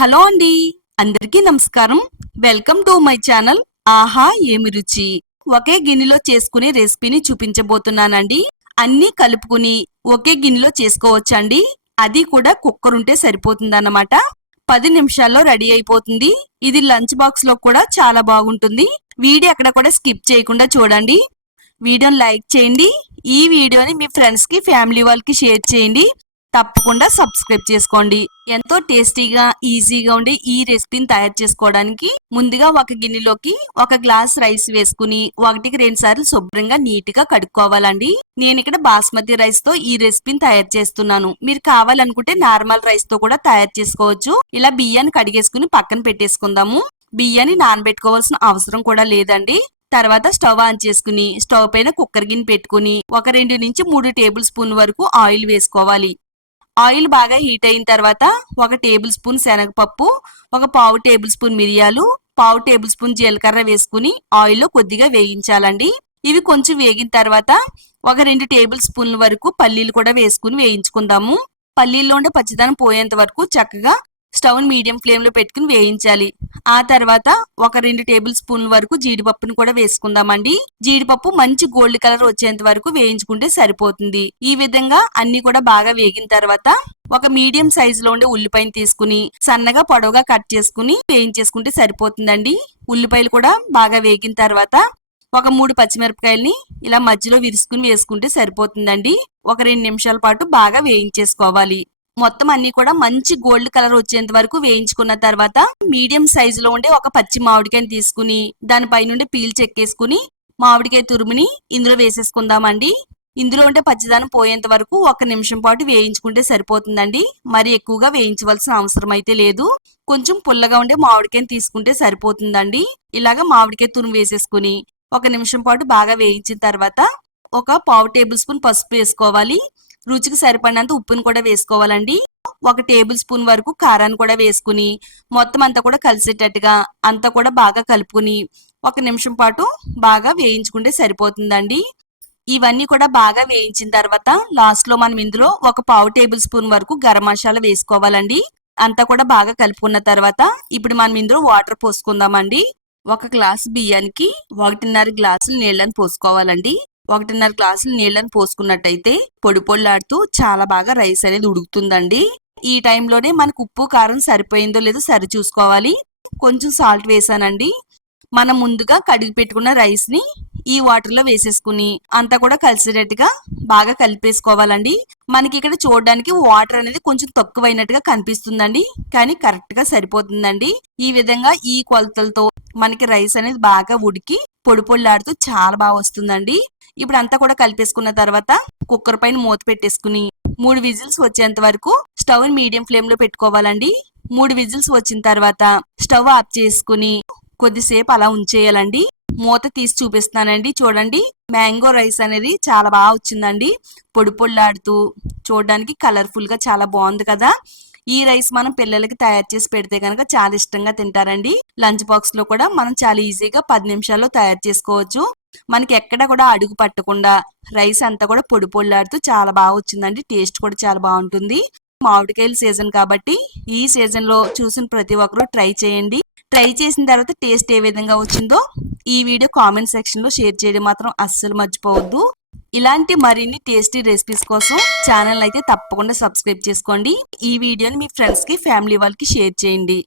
Hello అండి, అందరికీ నమస్కారం. Welcome to my channel. ఆహా ఏమి రుచి. ఒకే గిన్నెలో చేసుకునే రెసిపీని చూపించబోతున్నానండి. అన్నీ కలుపుకుని ఒకే గిన్నెలో చేసుకోవచ్చండి. అది కూడా కుక్కర్ ఉంటే సరిపోతుందన్నమాట. 10 నిమిషాల్లో రెడీ అయిపోతుంది. ఇది లంచ్ బాక్స్ లో కూడా చాలా బాగుంటుంది. వీడియో అక్కడ కూడా స్కిప్ చేయకుండా చూడండి. వీడియోని లైక్ చేయండి. ఈ వీడియోని మీ ఫ్రెండ్స్ కి ఫ్యామిలీ వాళ్ళకి షేర్ చేయండి. తప్పకుండా సబ్స్క్రైబ్ చేసుకోండి. ఎంతో టేస్టీగా ఈజీగా ఉండే ఈ రెసిపీని తయారు చేసుకోవడానికి ముందుగా ఒక గిన్నెలోకి 1 గ్లాస్ రైస్ వేసుకుని 1కి 2 సార్లు శుభ్రంగా నీట్ గా కడుక్కోవాలండి. నేను ఇక్కడ బాస్మతి రైస్ తో ఈ రెసిపీని తయారు చేస్తున్నాను. మీరు కావాలనుకుంటే నార్మల్ రైస్ తో కూడా తయారు చేసుకోవచ్చు. ఇలా బియ్యాన్ని కడిగేసుకుని పక్కన పెట్టేసుకుందాము. బియ్యాన్ని నానబెట్టుకోవాల్సిన అవసరం కూడా లేదండి. తర్వాత స్టవ్ ఆన్ చేసుకుని స్టవ్ పైన కుక్కర్ గిన్నె పెట్టుకుని ఒక 2 నుంచి 3 టేబుల్ స్పూన్ వరకు ఆయిల్ వేసుకోవాలి. ఆయిల్ బాగా హీట్ అయిన తర్వాత 1 టేబుల్ స్పూన్ శనగపప్పు, 1/4 టేబుల్ స్పూన్ మిరియాలు, 1/4 టేబుల్ స్పూన్ జీలకర్ర వేసుకుని ఆయిల్లో కొద్దిగా వేయించాలండి. ఇవి కొంచెం వేగిన తర్వాత ఒక 2 టేబుల్ స్పూన్ల వరకు పల్లీలు కూడా వేసుకుని వేయించుకుందాము. పల్లీల్లో ఉండే పచ్చిదనం పోయేంత వరకు చక్కగా స్టవ్ మీడియం ఫ్లేమ్ లో పెట్టుకుని వేయించాలి. ఆ తర్వాత ఒక 2 టేబుల్ స్పూన్ల వరకు జీడిపప్పును కూడా వేసుకుందామండి. జీడిపప్పు మంచి గోల్డ్ కలర్ వచ్చేంత వరకు వేయించుకుంటే సరిపోతుంది. ఈ విధంగా అన్ని కూడా బాగా వేగిన తర్వాత ఒక మీడియం సైజ్ లో ఉండే ఉల్లిపాయను తీసుకుని సన్నగా పొడవుగా కట్ చేసుకుని వేయించేసుకుంటే సరిపోతుందండి. ఉల్లిపాయలు కూడా బాగా వేగిన తర్వాత ఒక 3 పచ్చిమిరపకాయల్ని ఇలా మధ్యలో విరుసుకుని వేసుకుంటే సరిపోతుందండి. ఒక 2 నిమిషాల పాటు బాగా వేయించేసుకోవాలి. మొత్తం అన్ని కూడా మంచి గోల్డ్ కలర్ వచ్చేంత వరకు వేయించుకున్న తర్వాత మీడియం సైజు లో ఉండే ఒక పచ్చి మామిడికాయని తీసుకుని దానిపై నుండి పీల్ చెక్కేసుకుని మామిడికాయ తురుముని ఇందులో వేసేసుకుందామండి. ఇందులో ఉండే పచ్చిదనం పోయేంత వరకు 1 నిమిషం పాటు వేయించుకుంటే సరిపోతుందండి. మరి ఎక్కువగా వేయించవలసిన అవసరం అయితే లేదు. కొంచెం పుల్లగా ఉండే మామిడికాయని తీసుకుంటే సరిపోతుందండి. ఇలాగా మామిడికాయ తురుము వేసేసుకుని 1 నిమిషం పాటు బాగా వేయించిన తర్వాత ఒక 1/4 టేబుల్ స్పూన్ పసుపు వేసుకోవాలి. రుచికి సరిపడినంత ఉప్పును కూడా వేసుకోవాలండి. 1 టేబుల్ స్పూన్ వరకు కారాన్ని కూడా వేసుకుని మొత్తం అంతా కూడా కలిసేటట్టుగా అంతా కూడా బాగా కలుపుకుని 1 నిమిషం పాటు బాగా వేయించుకుంటే సరిపోతుందండి. ఇవన్నీ కూడా బాగా వేయించిన తర్వాత లాస్ట్ లో మనం ఇందులో ఒక 1/4 టేబుల్ స్పూన్ వరకు గరం మసాలా వేసుకోవాలండి. అంతా కూడా బాగా కలుపుకున్న తర్వాత ఇప్పుడు మనం ఇందులో వాటర్ పోసుకుందామండి. 1 గ్లాసు బియ్యానికి 1.5 గ్లాసులు నీళ్ళని పోసుకోవాలండి. 1.5 గ్లాసులు నీళ్ళని పోసుకున్నట్టయితే పొడి పొడిలాడుతూ చాలా బాగా రైస్ అనేది ఉడుకుతుందండి. ఈ టైంలోనే మనకు ఉప్పు కారం సరిపోయిందో లేదో సరి చూసుకోవాలి. కొంచెం సాల్ట్ వేసానండి. మనం ముందుగా కడిగి పెట్టుకున్న రైస్ ని ఈ వాటర్ లో వేసేసుకుని అంతా కూడా కలిసేటట్టుగా బాగా కలిపేసుకోవాలండి. మనకి ఇక్కడ చూడడానికి వాటర్ అనేది కొంచెం తక్కువైనట్టుగా కనిపిస్తుందండి, కానీ కరెక్ట్ గా సరిపోతుందండి. ఈ విధంగా ఈ కొలతలతో మనకి రైస్ అనేది బాగా ఉడికి పొడి పొడిలాడుతూ చాలా బాగా వస్తుందండి. ఇప్పుడు అంతా కూడా కలిపేసుకున్న తర్వాత కుక్కర్ పైన మూత పెట్టేసుకుని 3 విజిల్స్ వచ్చేంత వరకు స్టవ్ మీడియం ఫ్లేమ్ లో పెట్టుకోవాలండి. 3 విజిల్స్ వచ్చిన తర్వాత స్టవ్ ఆఫ్ చేసుకుని కొద్దిసేపు అలా ఉంచేయాలండి. మూత తీసి చూపిస్తున్నానండి. చూడండి, మ్యాంగో రైస్ అనేది చాలా బాగా వచ్చిందండి. పొడి పొడిలాడుతూ చూడడానికి కలర్ఫుల్ గా చాలా బాగుంది కదా. ఈ రైస్ మనం పిల్లలకి తయారు చేసి పెడితే కనుక చాలా ఇష్టంగా తింటారండి. లంచ్ బాక్స్ లో కూడా మనం చాలా ఈజీగా 10 నిమిషాల్లో తయారు చేసుకోవచ్చు. మనకి ఎక్కడ కూడా అడుగు పట్టకుండా రైస్ అంతా కూడా పొడి పొడిలాడుతూ చాలా బాగా వచ్చిందండి. టేస్ట్ కూడా చాలా బాగుంటుంది. మామిడికాయల సీజన్ కాబట్టి ఈ సీజన్ లో చూసిన ప్రతి ఒక్కరూ ట్రై చేయండి. ట్రై చేసిన తర్వాత టేస్ట్ ఏ విధంగా వచ్చిందో ఈ వీడియో కామెంట్ సెక్షన్ లో షేర్ చేయడం మాత్రం అస్సలు మర్చిపోవద్దు. ఇలాంటి మరిన్ని టేస్టీ రెసిపీస్ కోసం ఛానల్ అయితే తప్పకుండా సబ్స్క్రైబ్ చేసుకోండి. ఈ వీడియోని మీ ఫ్రెండ్స్ కి ఫ్యామిలీ వాళ్ళకి షేర్ చేయండి.